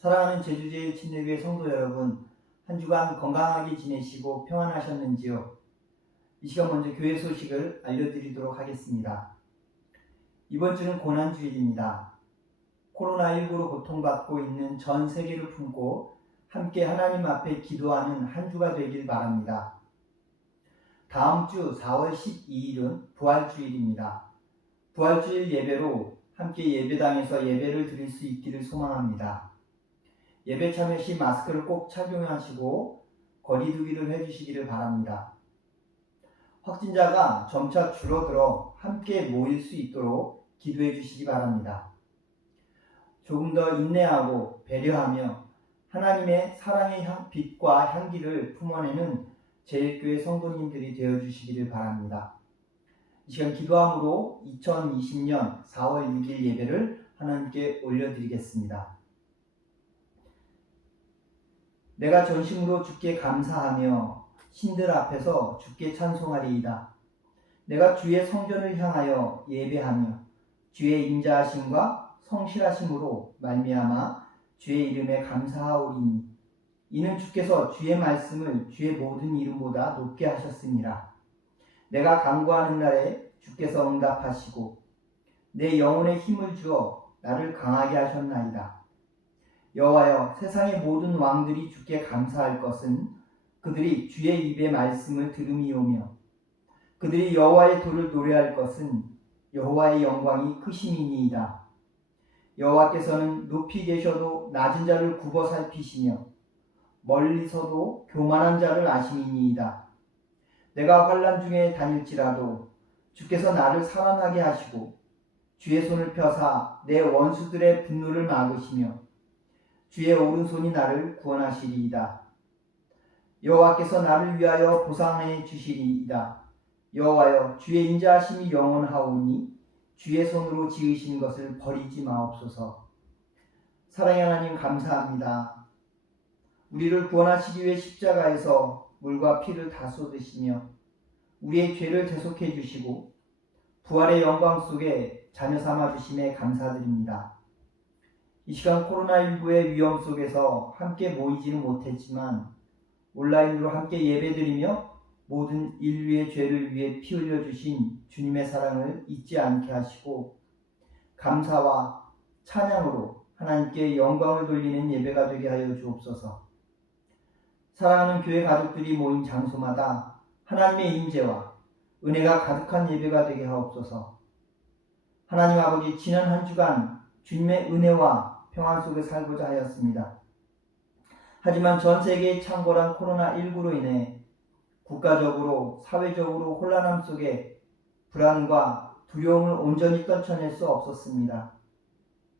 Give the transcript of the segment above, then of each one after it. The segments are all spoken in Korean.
사랑하는 제주제일 침례교회 성도 여러분, 한 주간 건강하게 지내시고 평안하셨는지요? 이 시간 먼저 교회 소식을 알려드리도록 하겠습니다. 이번 주는 고난주일입니다. 코로나19로 고통받고 있는 전 세계를 품고 함께 하나님 앞에 기도하는 한 주가 되길 바랍니다. 다음 주 4월 12일은 부활주일입니다. 부활주일 예배로 함께 예배당에서 예배를 드릴 수 있기를 소망합니다. 예배 참여 시 마스크를 꼭 착용하시고 거리두기를 해주시기를 바랍니다. 확진자가 점차 줄어들어 함께 모일 수 있도록 기도해 주시기 바랍니다. 조금 더 인내하고 배려하며 하나님의 사랑의 빛과 향기를 품어내는 제일교회 성도님들이 되어주시기를 바랍니다. 이 시간 기도함으로 2020년 4월 6일 예배를 하나님께 올려드리겠습니다. 내가 전심으로 주께 감사하며 신들 앞에서 주께 찬송하리이다. 내가 주의 성전을 향하여 예배하며 주의 인자하심과 성실하심으로 말미암아 주의 이름에 감사하오리니 이는 주께서 주의 말씀을 주의 모든 이름보다 높게 하셨습니다. 내가 간구하는 날에 주께서 응답하시고 내 영혼에 힘을 주어 나를 강하게 하셨나이다. 여호와여, 세상의 모든 왕들이 주께 감사할 것은 그들이 주의 입의 말씀을 들음이오며 그들이 여호와의 도를 노래할 것은 여호와의 영광이 크심이니이다. 여호와께서는 높이 계셔도 낮은 자를 굽어 살피시며 멀리서도 교만한 자를 아심이니이다. 내가 환난 중에 다닐지라도 주께서 나를 살아나게 하시고 주의 손을 펴사 내 원수들의 분노를 막으시며 주의 오른손이 나를 구원하시리이다. 여호와께서 나를 위하여 보상해 주시리이다. 여호와여, 주의 인자하심이 영원하오니 주의 손으로 지으신 것을 버리지 마옵소서. 사랑의 하나님, 감사합니다. 우리를 구원하시기 위해 십자가에서 물과 피를 다 쏟으시며 우리의 죄를 대속해 주시고 부활의 영광 속에 자녀 삼아 주심에 감사드립니다. 이 시간 코로나19의 위험 속에서 함께 모이지는 못했지만 온라인으로 함께 예배드리며 모든 인류의 죄를 위해 피 흘려주신 주님의 사랑을 잊지 않게 하시고 감사와 찬양으로 하나님께 영광을 돌리는 예배가 되게 하여 주옵소서. 사랑하는 교회 가족들이 모인 장소마다 하나님의 임재와 은혜가 가득한 예배가 되게 하옵소서. 하나님 아버지, 지난 한 주간 주님의 은혜와 평안 속에 살고자 하였습니다. 하지만 전 세계의 창궐한 코로나19로 인해 국가적으로, 사회적으로 혼란함 속에 불안과 두려움을 온전히 떨쳐낼 수 없었습니다.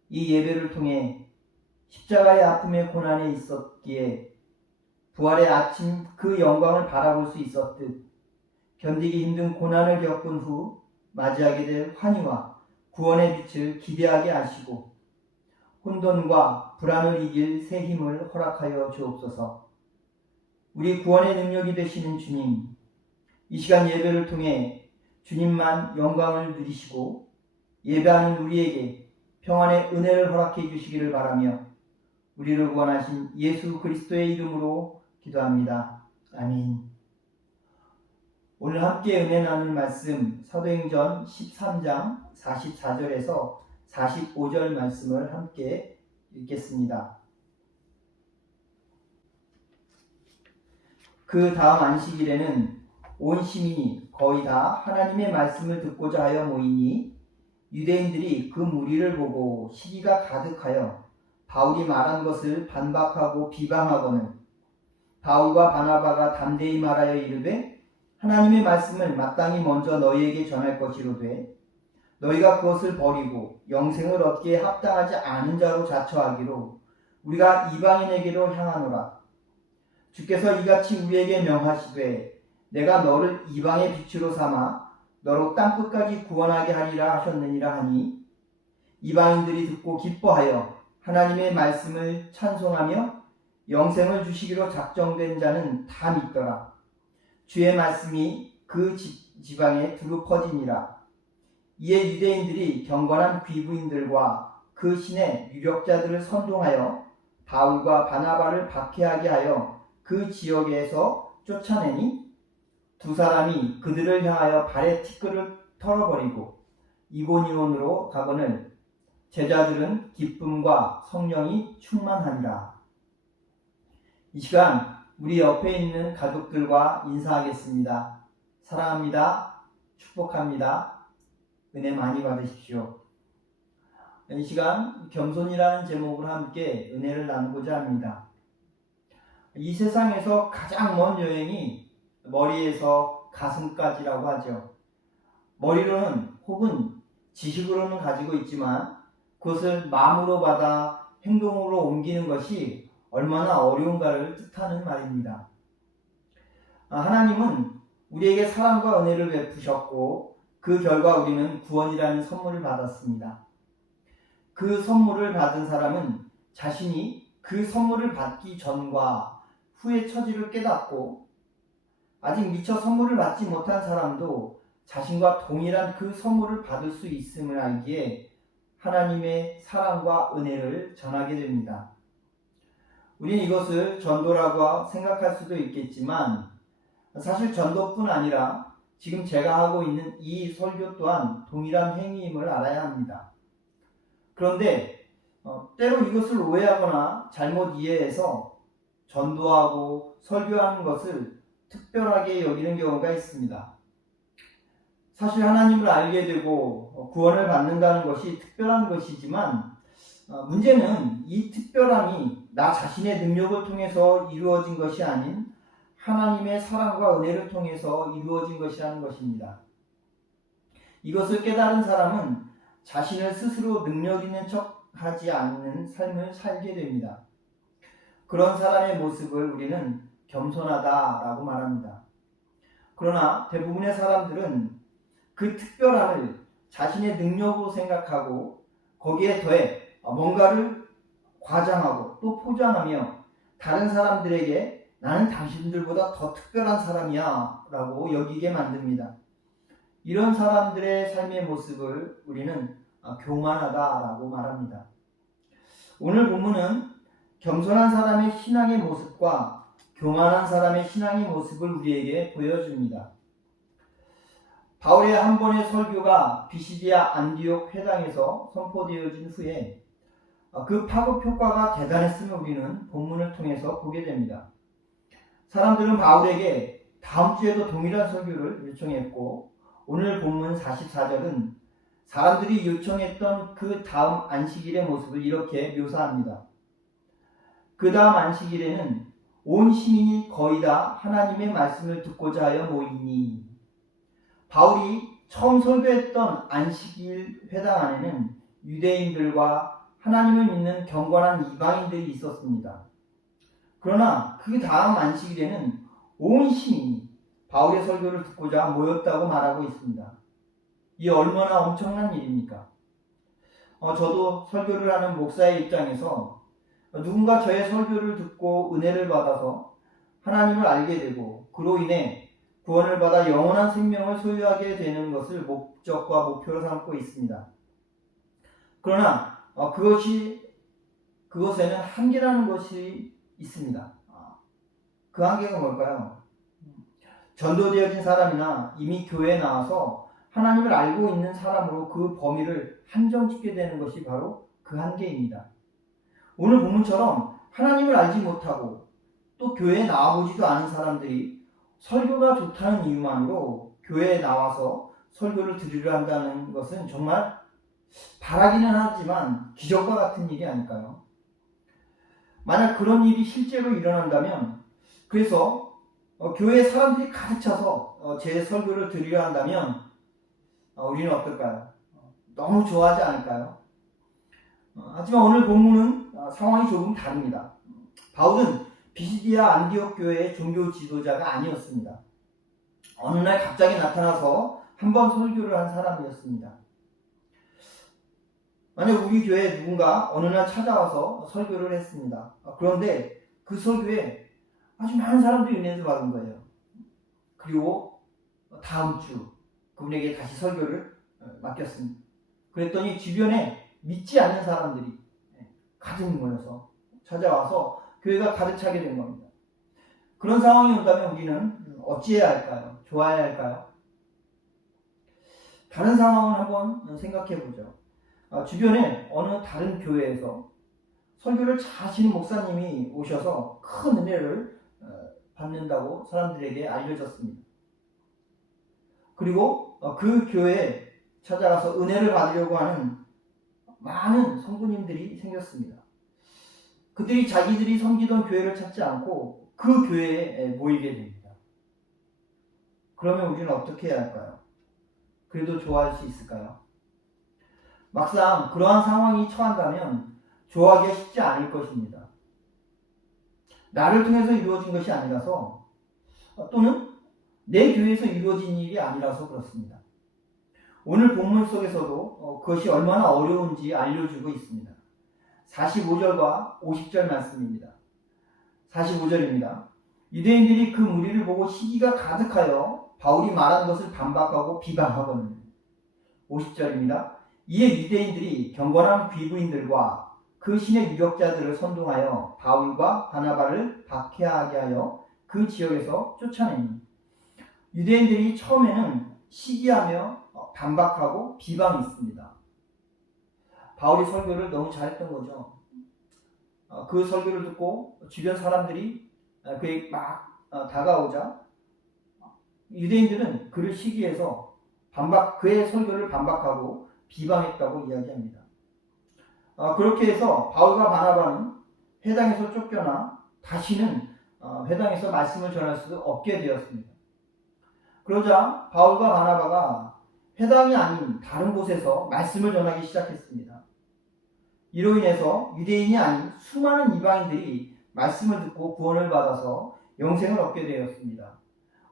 이 예배를 통해 십자가의 아픔의 고난에 있었기에 부활의 아침 그 영광을 바라볼 수 있었듯 견디기 힘든 고난을 겪은 후 맞이하게 될 환희와 구원의 빛을 기대하게 하시고 혼돈과 불안을 이길 새 힘을 허락하여 주옵소서. 우리 구원의 능력이 되시는 주님, 이 시간 예배를 통해 주님만 영광을 누리시고 예배하는 우리에게 평안의 은혜를 허락해 주시기를 바라며 우리를 구원하신 예수 그리스도의 이름으로 기도합니다. 아멘. 오늘 함께 은혜 나눌 말씀 사도행전 13장 44절에서 45절 말씀을 함께 읽겠습니다. 그 다음 안식일에는 온 시민이 거의 다 하나님의 말씀을 듣고자 하여 모이니 유대인들이 그 무리를 보고 시기가 가득하여 바울이 말한 것을 반박하고 비방하고는 바울과 바나바가 담대히 말하여 이르되 하나님의 말씀을 마땅히 먼저 너희에게 전할 것이로되 너희가 그것을 버리고 영생을 얻기에 합당하지 않은 자로 자처하기로 우리가 이방인에게로 향하노라. 주께서 이같이 우리에게 명하시되 내가 너를 이방의 빛으로 삼아 너로 땅끝까지 구원하게 하리라 하셨느니라 하니 이방인들이 듣고 기뻐하여 하나님의 말씀을 찬송하며 영생을 주시기로 작정된 자는 다 믿더라. 주의 말씀이 그 지방에 두루 퍼지니라. 이에 유대인들이 경건한 귀부인들과 그 신의 유력자들을 선동하여 바울과 바나바를 박해하게 하여 그 지역에서 쫓아내니 두 사람이 그들을 향하여 발에 티끌을 털어버리고 이고니온으로 가거늘 제자들은 기쁨과 성령이 충만하니라. 이 시간 우리 옆에 있는 가족들과 인사하겠습니다. 사랑합니다. 축복합니다. 은혜 많이 받으십시오. 이 시간 겸손이라는 제목으로 함께 은혜를 나누고자 합니다. 이 세상에서 가장 먼 여행이 머리에서 가슴까지라고 하죠. 머리로는 혹은 지식으로는 가지고 있지만 그것을 마음으로 받아 행동으로 옮기는 것이 얼마나 어려운가를 뜻하는 말입니다. 하나님은 우리에게 사랑과 은혜를 베푸셨고 그 결과 우리는 구원이라는 선물을 받았습니다. 그 선물을 받은 사람은 자신이 그 선물을 받기 전과 후의 처지를 깨닫고 아직 미처 선물을 받지 못한 사람도 자신과 동일한 그 선물을 받을 수 있음을 알기에 하나님의 사랑과 은혜를 전하게 됩니다. 우리는 이것을 전도라고 생각할 수도 있겠지만 사실 전도뿐 아니라 지금 제가 하고 있는 이 설교 또한 동일한 행위임을 알아야 합니다. 그런데 때로 이것을 오해하거나 잘못 이해해서 전도하고 설교하는 것을 특별하게 여기는 경우가 있습니다. 사실 하나님을 알게 되고 구원을 받는다는 것이 특별한 것이지만 문제는 이 특별함이 나 자신의 능력을 통해서 이루어진 것이 아닌 하나님의 사랑과 은혜를 통해서 이루어진 것이라는 것입니다. 이것을 깨달은 사람은 자신을 스스로 능력 있는 척 하지 않는 삶을 살게 됩니다. 그런 사람의 모습을 우리는 겸손하다라고 말합니다. 그러나 대부분의 사람들은 그 특별함을 자신의 능력으로 생각하고 거기에 더해 뭔가를 과장하고 또 포장하며 다른 사람들에게 나는 당신들보다 더 특별한 사람이야 라고 여기게 만듭니다. 이런 사람들의 삶의 모습을 우리는 교만하다라고 말합니다. 오늘 본문은 겸손한 사람의 신앙의 모습과 교만한 사람의 신앙의 모습을 우리에게 보여줍니다. 바울의 한 번의 설교가 비시디아 안디옥 회당에서 선포되어진 후에 그 파급 효과가 대단했음을 우리는 본문을 통해서 보게 됩니다. 사람들은 바울에게 다음 주에도 동일한 설교를 요청했고 오늘 본문 44절은 사람들이 요청했던 그 다음 안식일의 모습을 이렇게 묘사합니다. 그 다음 안식일에는 온 시민이 거의 다 하나님의 말씀을 듣고자 하여 모이니 바울이 처음 설교했던 안식일 회당 안에는 유대인들과 하나님을 믿는 경건한 이방인들이 있었습니다. 그러나 그 다음 안식일에는 온 시민이 바울의 설교를 듣고자 모였다고 말하고 있습니다. 이 얼마나 엄청난 일입니까? 저도 설교를 하는 목사의 입장에서 누군가 저의 설교를 듣고 은혜를 받아서 하나님을 알게 되고 그로 인해 구원을 받아 영원한 생명을 소유하게 되는 것을 목적과 목표로 삼고 있습니다. 그러나 그것에는 한계라는 것이 있습니다. 그 한계가 뭘까요? 전도되어진 사람이나 이미 교회에 나와서 하나님을 알고 있는 사람으로 그 범위를 한정짓게 되는 것이 바로 그 한계입니다. 오늘 본문처럼 하나님을 알지 못하고 또 교회에 나와보지도 않은 사람들이 설교가 좋다는 이유만으로 교회에 나와서 설교를 들으려 한다는 것은 정말 바라기는 하지만 기적과 같은 일이 아닐까요? 만약 그런 일이 실제로 일어난다면 그래서 교회에 사람들이 가득 차서 제 설교를 들으려 한다면 우리는 어떨까요? 너무 좋아하지 않을까요? 하지만 오늘 본문은 상황이 조금 다릅니다. 바울은 비시디아 안디옥 교회의 종교 지도자가 아니었습니다. 어느 날 갑자기 나타나서 한 번 설교를 한 사람이었습니다. 만약 우리 교회에 누군가 어느 날 찾아와서 설교를 했습니다. 그런데 그 설교에 아주 많은 사람들이 은혜를 받은 거예요. 그리고 다음 주 그분에게 다시 설교를 맡겼습니다. 그랬더니 주변에 믿지 않는 사람들이 가득 모여서 찾아와서 교회가 가득 차게 된 겁니다. 그런 상황이 온다면 우리는 어찌해야 할까요? 좋아해야 할까요? 다른 상황을 한번 생각해 보죠. 주변에 어느 다른 교회에서 설교를 잘 하시는 목사님이 오셔서 큰 은혜를 받는다고 사람들에게 알려졌습니다. 그리고 그 교회에 찾아가서 은혜를 받으려고 하는 많은 성도님들이 생겼습니다. 그들이 자기들이 섬기던 교회를 찾지 않고 그 교회에 모이게 됩니다. 그러면 우리는 어떻게 해야 할까요? 그래도 좋아할 수 있을까요? 막상 그러한 상황이 처한다면 좋아하기가 쉽지 않을 것입니다. 나를 통해서 이루어진 것이 아니라서 또는 내 교회에서 이루어진 일이 아니라서 그렇습니다. 오늘 본문 속에서도 그것이 얼마나 어려운지 알려주고 있습니다. 45절과 50절 말씀입니다. 45절입니다. 유대인들이 그 무리를 보고 시기가 가득하여 바울이 말한 것을 반박하고 비방하거든요. 50절입니다. 이에 유대인들이 경건한 귀부인들과 그 신의 유력자들을 선동하여 바울과 바나바를 박해하게 하여 그 지역에서 쫓아내니, 유대인들이 처음에는 시기하며 반박하고 비방이 있습니다. 바울이 설교를 너무 잘했던 거죠. 그 설교를 듣고 주변 사람들이 그에 막 다가오자 유대인들은 그를 시기해서 그의 설교를 반박하고 비방했다고 이야기합니다. 그렇게 해서 바울과 바나바는 회당에서 쫓겨나 다시는 회당에서 말씀을 전할 수 없게 되었습니다. 그러자 바울과 바나바가 회당이 아닌 다른 곳에서 말씀을 전하기 시작했습니다. 이로 인해서 유대인이 아닌 수많은 이방인들이 말씀을 듣고 구원을 받아서 영생을 얻게 되었습니다.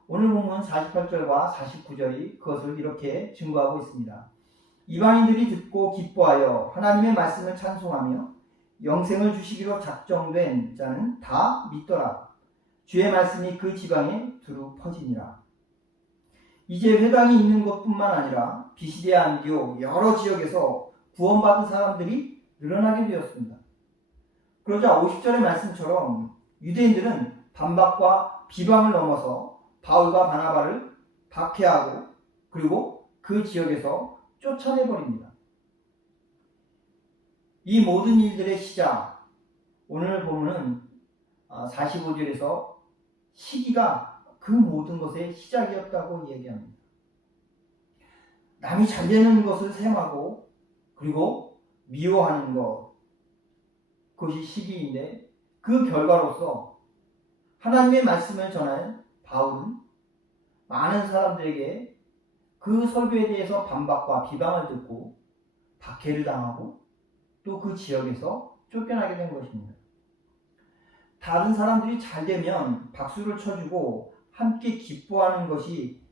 오늘 본문 48절과 49절이 그것을 이렇게 증거하고 있습니다. 이방인들이 듣고 기뻐하여 하나님의 말씀을 찬송하며 영생을 주시기로 작정된 자는 다 믿더라. 주의 말씀이 그 지방에 두루 퍼지니라. 이제 회당이 있는 곳뿐만 아니라 비시디아 안디옥 여러 지역에서 구원받은 사람들이 늘어나게 되었습니다. 그러자 50절의 말씀처럼 유대인들은 반박과 비방을 넘어서 바울과 바나바를 박해하고 그리고 그 지역에서 쫓아내버립니다. 이 모든 일들의 시작, 오늘 보면은 45절에서 시기가 그 모든 것의 시작이었다고 얘기합니다. 남이 잘 되는 것을 셈하고 그리고 미워하는 것, 그것이 시기인데 그 결과로서 하나님의 말씀을 전한 바울은 많은 사람들에게 그 설교에 대해서 반박과 비방을 듣고 박해를 당하고 또 그 지역에서 쫓겨나게 된 것입니다. 다른 사람들이 잘 되면 박수를 쳐주고 함께 기뻐하는 것이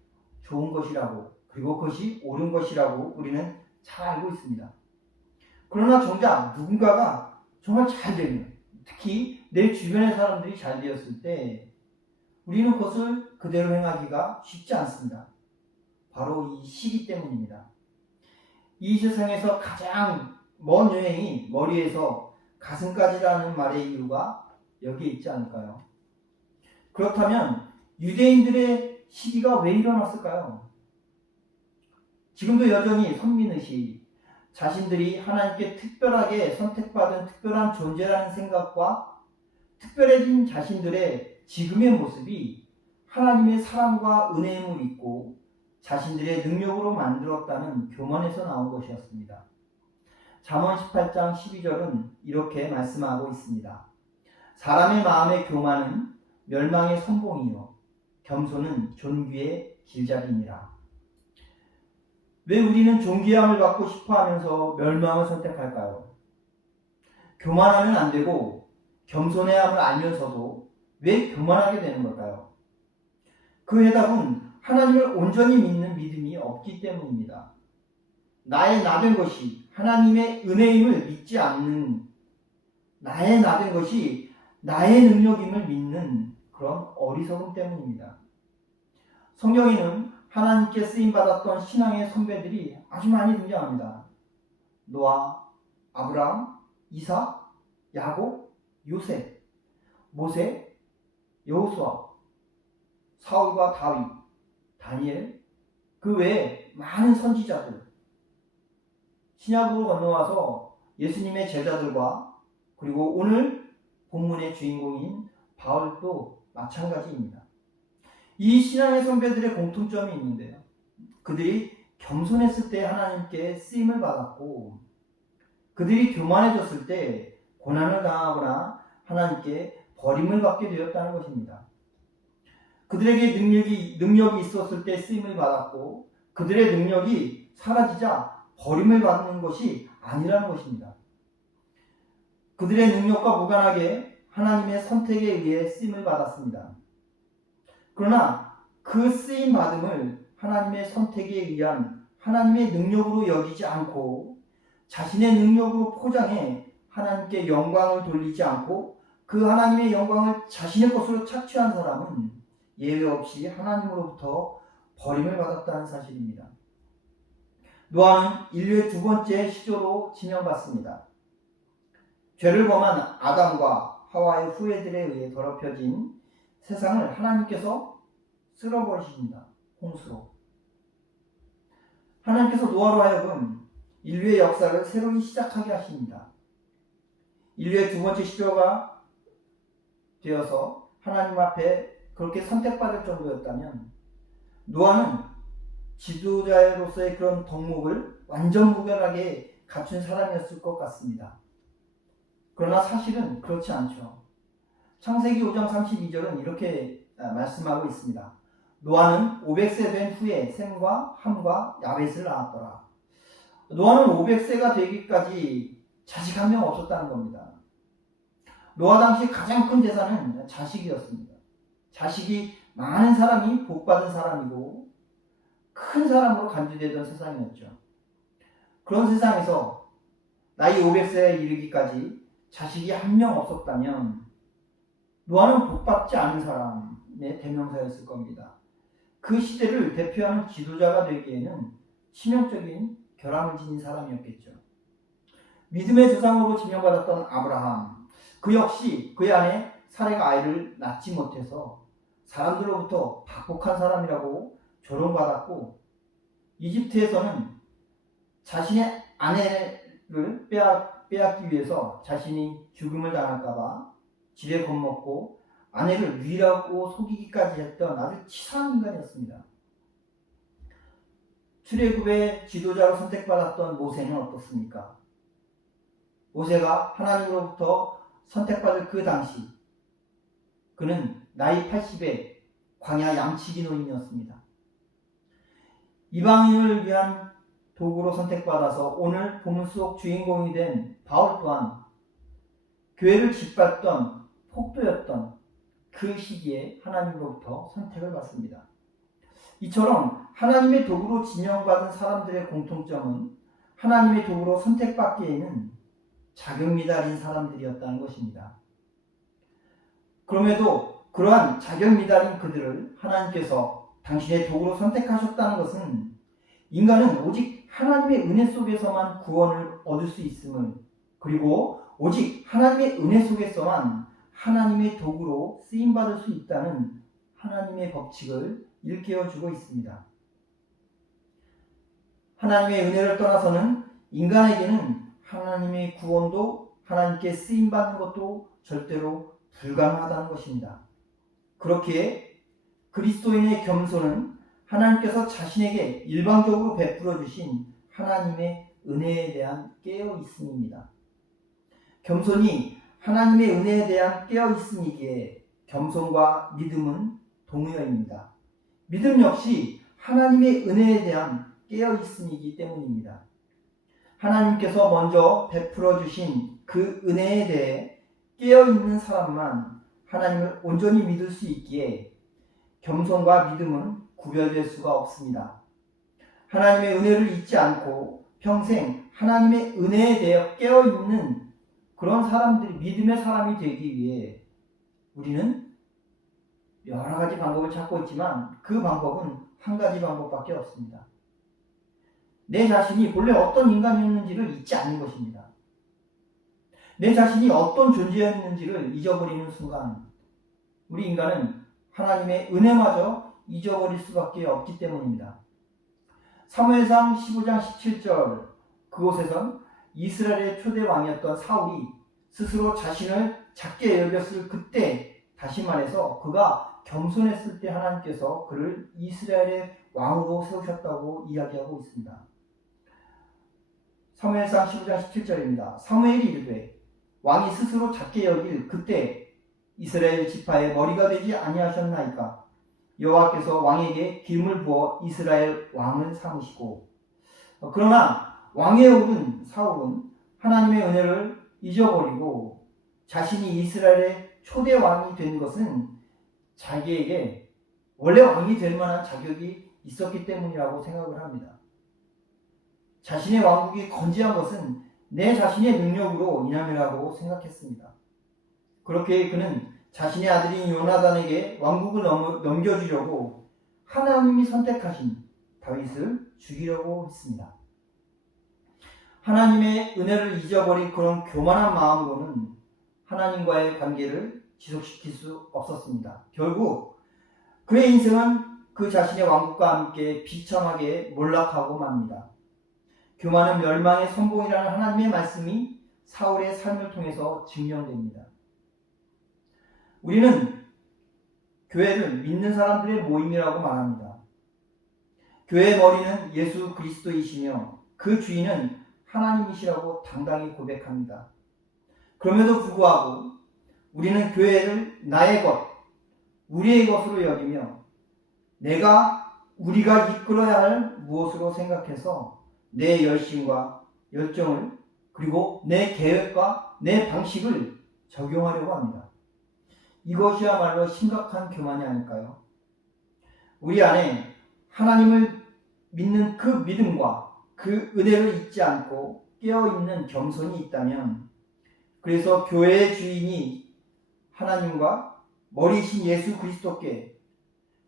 좋은 것이라고, 그리고 그것이 옳은 것이라고 우리는 잘 알고 있습니다. 그러나 정작 누군가가 정말 잘 되면, 특히 내 주변의 사람들이 잘 되었을 때 우리는 그것을 그대로 행하기가 쉽지 않습니다. 바로 이 시기 때문입니다. 이 세상에서 가장 먼 여행이 머리에서 가슴까지라는 말의 이유가 여기에 있지 않을까요? 그렇다면 유대인들의 시기가 왜 일어났을까요? 지금도 여전히 선민의식, 자신들이 하나님께 특별하게 선택받은 특별한 존재라는 생각과 특별해진 자신들의 지금의 모습이 하나님의 사랑과 은혜임을 믿고 자신들의 능력으로 만들었다는 교만에서 나온 것이었습니다. 잠언 18장 12절은 이렇게 말씀하고 있습니다. 사람의 마음의 교만은 멸망의 선봉이요 겸손은 존귀의 길잡이니라. 왜 우리는 존귀함을 받고 싶어하면서 멸망을 선택할까요? 교만하면 안 되고 겸손해야 함을 알면서도 왜 교만하게 되는 걸까요? 그 해답은 하나님을 온전히 믿는 믿음이 없기 때문입니다. 나의 나된 것이 하나님의 은혜임을 믿지 않는, 나의 나된 것이 나의 능력임을 믿는 그런 어리석음 때문입니다. 성경에는 하나님께 쓰임받았던 신앙의 선배들이 아주 많이 등장합니다. 노아, 아브라함, 이삭, 야곱, 요셉, 모세, 여호수아, 사울과 다윗, 다니엘, 그 외에 많은 선지자들, 신약으로 건너와서 예수님의 제자들과 그리고 오늘 본문의 주인공인 바울도 마찬가지입니다. 이 신앙의 선배들의 공통점이 있는데요. 그들이 겸손했을 때 하나님께 쓰임을 받았고, 그들이 교만해졌을 때 고난을 당하거나 하나님께 버림을 받게 되었다는 것입니다. 그들에게 능력이 있었을 때 쓰임을 받았고, 그들의 능력이 사라지자 버림을 받는 것이 아니라는 것입니다. 그들의 능력과 무관하게 하나님의 선택에 의해 쓰임을 받았습니다. 그러나 그 쓰임 받음을 하나님의 선택에 의한 하나님의 능력으로 여기지 않고 자신의 능력으로 포장해 하나님께 영광을 돌리지 않고 그 하나님의 영광을 자신의 것으로 착취한 사람은 예외 없이 하나님으로부터 버림을 받았다는 사실입니다. 노아는 인류의 두 번째 시조로 지명받습니다. 죄를 범한 아담과 하와의 후예들에 의해 더럽혀진 세상을 하나님께서 쓸어버리십니다. 홍수로. 하나님께서 노아로 하여금 인류의 역사를 새로이 시작하게 하십니다. 인류의 두 번째 시조가 되어서 하나님 앞에 그렇게 선택받을 정도였다면 노아는 지도자로서의 그런 덕목을 완전 무결하게 갖춘 사람이었을 것 같습니다. 그러나 사실은 그렇지 않죠. 창세기 5장 32절은 이렇게 말씀하고 있습니다. 노아는 500세 된 후에 셈과 함과 야벳을 낳았더라. 노아는 500세가 되기까지 자식 한 명 없었다는 겁니다. 노아 당시 가장 큰 재산은 자식이었습니다. 자식이 많은 사람이 복받은 사람이고 큰 사람으로 간주되던 세상이었죠. 그런 세상에서 나이 500세에 이르기까지 자식이 한 명 없었다면 노아는 복받지 않은 사람의 대명사였을 겁니다. 그 시대를 대표하는 지도자가 되기에는 치명적인 결함을 지닌 사람이었겠죠. 믿음의 조상으로 지명받았던 아브라함, 그 역시 그의 아내 사레가 아이를 낳지 못해서 사람들로부터 박복한 사람이라고 조롱받았고, 이집트에서는 자신의 아내를 빼앗기 위해서 자신이 죽음을 당할까봐 지레 겁먹고 아내를 위라고 속이기까지 했던 아주 치사한 인간이었습니다. 출애굽의 지도자로 선택받았던 모세는 어떻습니까? 모세가 하나님으로부터 선택받을 그 당시 그는 나이 80에 광야 양치기 노인이었습니다. 이방인을 위한 도구로 선택받아서 오늘 본문 속 주인공이 된 바울 또한 교회를 짓밟던 폭도였던 그 시기에 하나님으로부터 선택을 받습니다. 이처럼 하나님의 도구로 지명받은 사람들의 공통점은 하나님의 도구로 선택받기에는 자격미달인 사람들이었다는 것입니다. 그럼에도 그러한 자격미달인 그들을 하나님께서 당신의 도구로 선택하셨다는 것은 인간은 오직 하나님의 은혜 속에서만 구원을 얻을 수 있음을, 그리고 오직 하나님의 은혜 속에서만 하나님의 도구로 쓰임받을 수 있다는 하나님의 법칙을 일깨워주고 있습니다. 하나님의 은혜를 떠나서는 인간에게는 하나님의 구원도 하나님께 쓰임받는 것도 절대로 불가능하다는 것입니다. 그렇기에 그리스도인의 겸손은 하나님께서 자신에게 일방적으로 베풀어 주신 하나님의 은혜에 대한 깨어있음입니다. 겸손이 하나님의 은혜에 대한 깨어있음이기에 겸손과 믿음은 동의어입니다. 믿음 역시 하나님의 은혜에 대한 깨어있음이기 때문입니다. 하나님께서 먼저 베풀어 주신 그 은혜에 대해 깨어있는 사람만 하나님을 온전히 믿을 수 있기에 겸손과 믿음은 구별될 수가 없습니다. 하나님의 은혜를 잊지 않고 평생 하나님의 은혜에 대해 깨어있는 그런 사람들이, 믿음의 사람이 되기 위해 우리는 여러 가지 방법을 찾고 있지만 그 방법은 한 가지 방법밖에 없습니다. 내 자신이 본래 어떤 인간이었는지를 잊지 않는 것입니다. 내 자신이 어떤 존재였는지를 잊어버리는 순간 우리 인간은 하나님의 은혜마저 잊어버릴 수밖에 없기 때문입니다. 사무엘상 15장 17절 그곳에선 이스라엘의 초대 왕이었던 사울이 스스로 자신을 작게 여겼을 그때, 다시 말해서 그가 겸손했을 때 하나님께서 그를 이스라엘의 왕으로 세우셨다고 이야기하고 있습니다. 사무엘상 15장 17절입니다. 사무엘이 이르되 왕이 스스로 작게 여길 그때 이스라엘 지파의 머리가 되지 아니하셨나이까. 여호와께서 왕에게 기름을 부어 이스라엘 왕을 삼으시고. 그러나 왕에 오른 사울은 하나님의 은혜를 잊어버리고 자신이 이스라엘의 초대 왕이 된 것은 자기에게 원래 왕이 될 만한 자격이 있었기 때문이라고 생각을 합니다. 자신의 왕국이 건재한 것은 내 자신의 능력으로 인함이라고 생각했습니다. 그렇게 그는 자신의 아들인 요나단에게 왕국을 넘겨주려고 하나님이 선택하신 다윗을 죽이려고 했습니다. 하나님의 은혜를 잊어버린 그런 교만한 마음으로는 하나님과의 관계를 지속시킬 수 없었습니다. 결국 그의 인생은 그 자신의 왕국과 함께 비참하게 몰락하고 맙니다. 교만은 멸망의 선봉이라는 하나님의 말씀이 사울의 삶을 통해서 증명됩니다. 우리는 교회를 믿는 사람들의 모임이라고 말합니다. 교회의 머리는 예수 그리스도이시며 그 주인은 하나님이시라고 당당히 고백합니다. 그럼에도 불구하고 우리는 교회를 나의 것, 우리의 것으로 여기며 우리가 이끌어야 할 무엇으로 생각해서 내 열심과 열정을 그리고 내 계획과 내 방식을 적용하려고 합니다. 이것이야말로 심각한 교만이 아닐까요? 우리 안에 하나님을 믿는 그 믿음과 그 은혜를 잊지 않고 깨어있는 겸손이 있다면, 그래서 교회의 주인이 하나님과 머리이신 예수 그리스도께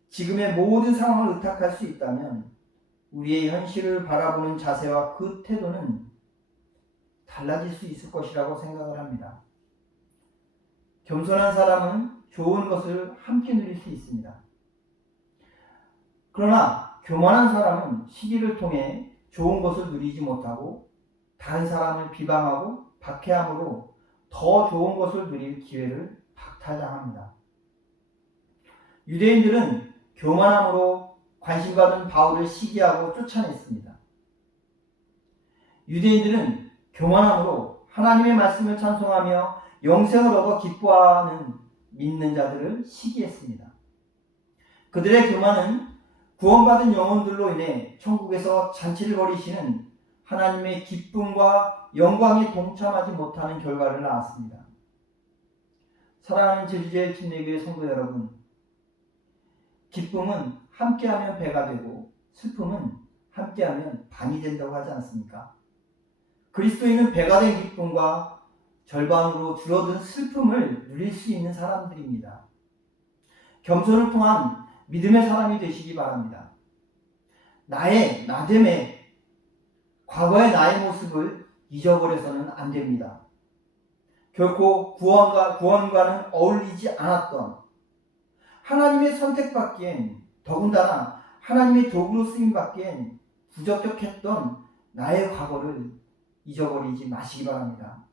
지금의 모든 상황을 의탁할 수 있다면 우리의 현실을 바라보는 자세와 그 태도는 달라질 수 있을 것이라고 생각을 합니다. 겸손한 사람은 좋은 것을 함께 누릴 수 있습니다. 그러나 교만한 사람은 시기를 통해 좋은 것을 누리지 못하고 다른 사람을 비방하고 박해함으로 더 좋은 것을 누릴 기회를 박탈당합니다. 유대인들은 교만함으로 관심받은 바울을 시기하고 쫓아냈습니다. 유대인들은 교만함으로 하나님의 말씀을 찬송하며 영생을 얻어 기뻐하는 믿는 자들을 시기했습니다. 그들의 교만은 구원받은 영혼들로 인해 천국에서 잔치를 벌이시는 하나님의 기쁨과 영광에 동참하지 못하는 결과를 낳았습니다. 사랑하는 제주제일 침례교회 성도 여러분, 기쁨은 함께하면 배가 되고 슬픔은 함께하면 반이 된다고 하지 않습니까? 그리스도인은 배가 된 기쁨과 절반으로 줄어든 슬픔을 누릴 수 있는 사람들입니다. 겸손을 통한 믿음의 사람이 되시기 바랍니다. 나됨의 과거의 나의 모습을 잊어버려서는 안 됩니다. 결코 구원과는 어울리지 않았던, 하나님의 선택받기엔, 더군다나 하나님의 도구로 쓰임받기엔 부적격했던 나의 과거를 잊어버리지 마시기 바랍니다.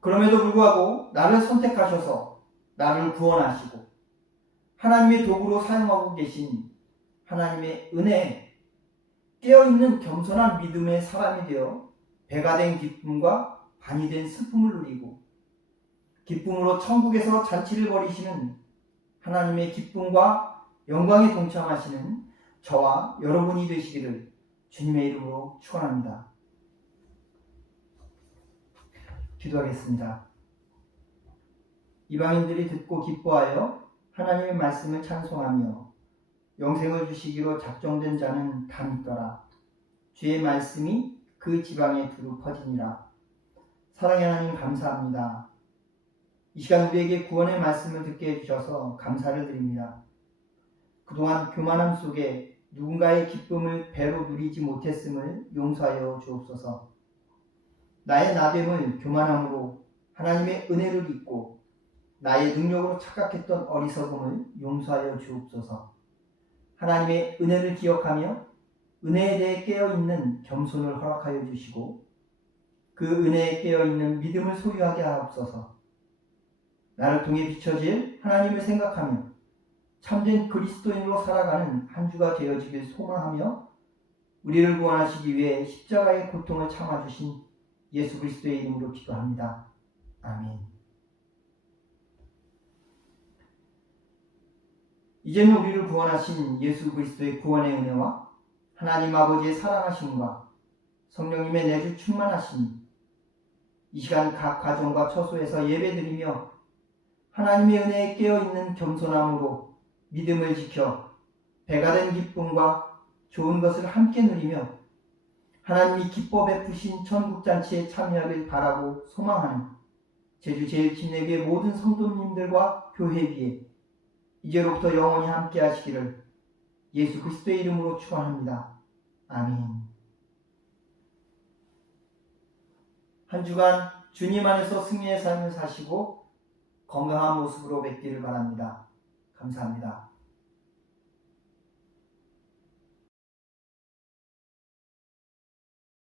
그럼에도 불구하고 나를 선택하셔서 나를 구원하시고 하나님의 도구로 사용하고 계신 하나님의 은혜에 깨어있는 겸손한 믿음의 사람이 되어 배가 된 기쁨과 반이 된 슬픔을 누리고 기쁨으로 천국에서 잔치를 벌이시는 하나님의 기쁨과 영광에 동참하시는 저와 여러분이 되시기를 주님의 이름으로 축원합니다. 기도하겠습니다. 이방인들이 듣고 기뻐하여 하나님의 말씀을 찬송하며 영생을 주시기로 작정된 자는 다 믿더라. 주의 말씀이 그 지방에 두루 퍼지니라. 사랑의 하나님 감사합니다. 이 시간 우리에게 구원의 말씀을 듣게 해주셔서 감사를 드립니다. 그동안 교만함 속에 누군가의 기쁨을 배로 누리지 못했음을 용서하여 주옵소서. 나의 나됨을 교만함으로 하나님의 은혜를 잊고 나의 능력으로 착각했던 어리석음을 용서하여 주옵소서. 하나님의 은혜를 기억하며 은혜에 대해 깨어있는 겸손을 허락하여 주시고 그 은혜에 깨어있는 믿음을 소유하게 하옵소서. 나를 통해 비춰질 하나님을 생각하며 참된 그리스도인으로 살아가는 한 주가 되어지길 소망하며 우리를 구원하시기 위해 십자가의 고통을 참아주신 예수 그리스도의 이름으로 기도합니다. 아멘. 이제는 우리를 구원하신 예수 그리스도의 구원의 은혜와 하나님 아버지의 사랑하심과 성령님의 내주 충만하심이 이 시간 각 가정과 처소에서 예배드리며 하나님의 은혜에 깨어있는 겸손함으로 믿음을 지켜 배가 된 기쁨과 좋은 것을 함께 누리며 하나님이 기뻐 베푸신 천국잔치에 참여하길 바라고 소망하는 제주 제일침례교회 모든 성도님들과 교회비에 이제로부터 영원히 함께 하시기를 예수 그리스도의 이름으로 축원합니다. 아멘. 한 주간 주님 안에서 승리의 삶을 사시고 건강한 모습으로 뵙기를 바랍니다. 감사합니다.